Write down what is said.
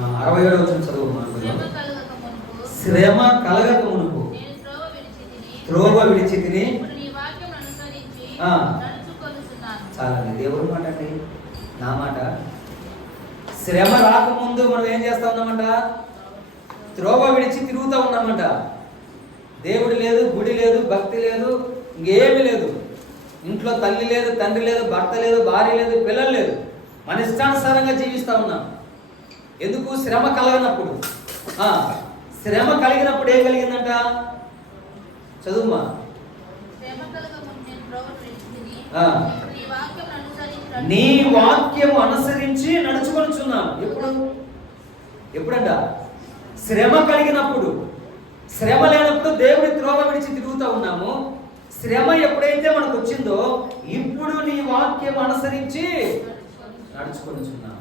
67వ వచనం చదువు. శ్రమ కలగక మునుపు త్రోవ విడిచి తిని. చాలండి, దేవుడి మాట అండి, నా మాట. శ్రమ రాకముందు మనం ఏం చేస్తా ఉన్నామంట? త్రోవ విడిచి తిరుగుతూ ఉన్నామంట. దేవుడు లేదు, గుడి లేదు, భక్తి లేదు, ఇంకేమీ లేదు. ఇంట్లో తల్లి లేదు, తండ్రి లేదు, భర్త లేదు, భార్య లేదు, పిల్లలు లేదు. మన ఇష్టానుసారంగా జీవిస్తూ ఉన్నాం. ఎందుకు? శ్రమ కలగనప్పుడు. శ్రమ కలిగినప్పుడు ఏం కలిగిందంట? చదువుమా. నీ వాక్యము అనుసరించి నడుచుకొనుచున్నాం. ఎప్పుడంట? శ్రమ కలిగినప్పుడు. శ్రమ లేనప్పుడు దేవుడి త్రోవ విడిచి తిరుగుతూ ఉన్నాము. శ్రమ ఎప్పుడైతే మనకు వచ్చిందో ఇప్పుడు నీ వాక్యం అనుసరించి నడుచుకొనుచున్నాం.